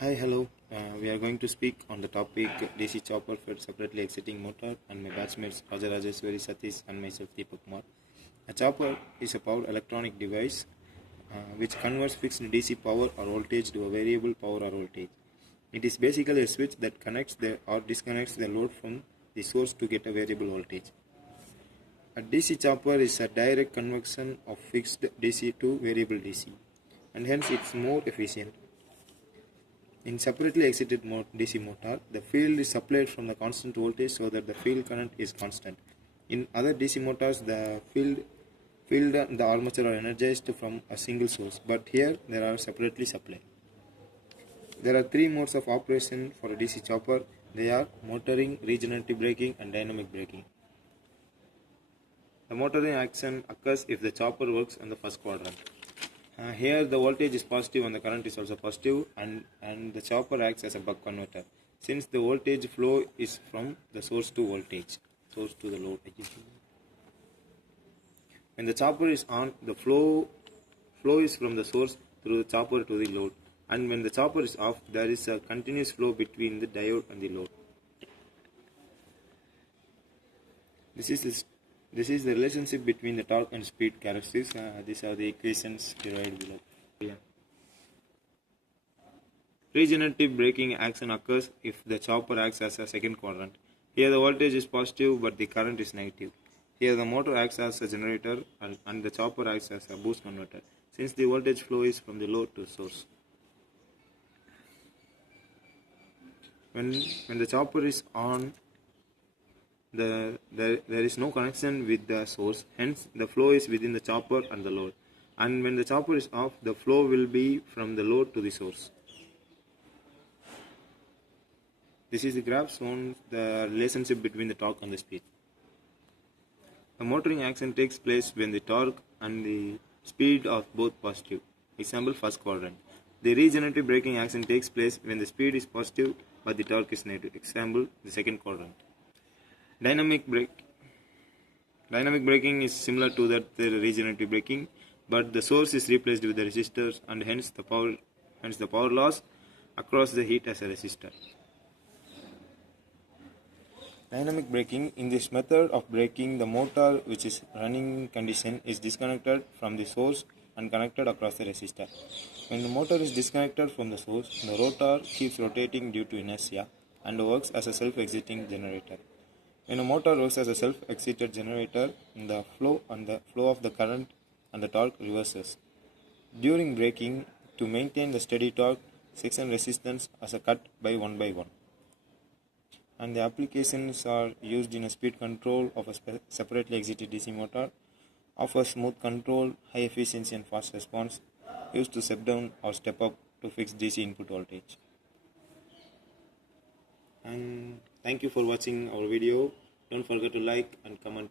Hi, hello. We are going to speak on the topic DC chopper for separately exiting motor, and my batchmates Raja Sathish and myself Deepakkumar. A chopper is a powered electronic device which converts fixed DC power or voltage to a variable power or voltage. It is basically a switch that connects or disconnects the load from the source to get a variable voltage. A DC chopper is a direct conversion of fixed DC to variable DC, and hence it's more efficient. In separately excited DC motor, the field is supplied from the constant voltage so that the field current is constant. In other DC motors, the field and the armature are energized from a single source, but here they are separately supplied. There are three modes of operation for a DC chopper. They are motoring, regenerative braking, and dynamic braking. The motoring action occurs if the chopper works in the first quadrant. Here the voltage is positive and the current is also positive, and the chopper acts as a buck converter since the voltage flow is from the source to the load. When the chopper is on, the flow is from the source through the chopper to the load, and when the chopper is off, there is a continuous flow between the diode and the load. This is the relationship between the torque and speed characteristics. These are the equations derived below. Regenerative braking action occurs if the chopper acts as a second quadrant. Here the voltage is positive but the current is negative. Here the motor acts as a generator and the chopper acts as a boost converter since the voltage flow is from the load to source. When the chopper is on, there is no connection with the source, hence the flow is within the chopper and the load, and when the chopper is off, the flow will be from the load to the source. This is the graph showing the relationship between the torque and the speed. The motoring action takes place when the torque and the speed are both positive. Example, first quadrant. The regenerative braking action takes place when the speed is positive but the torque is negative. Example, the second quadrant. Dynamic braking is similar to the regenerative braking, but the source is replaced with the resistors, and hence the power loss across the heat as a resistor. Dynamic braking: in this method of braking, the motor, which is running condition, is disconnected from the source and connected across the resistor. When the motor is disconnected from the source, the rotor keeps rotating due to inertia and works as a self-exiting generator. When a motor works as a self-excited generator, the flow of the current and the torque reverses. During braking, to maintain the steady torque, section resistance is cut by 1 by 1. And the applications are used in a speed control of a separately exited DC motor, offers smooth control, high efficiency and fast response, used to step down or step up to fix DC input voltage. And thank you for watching our video. Don't forget to like and comment.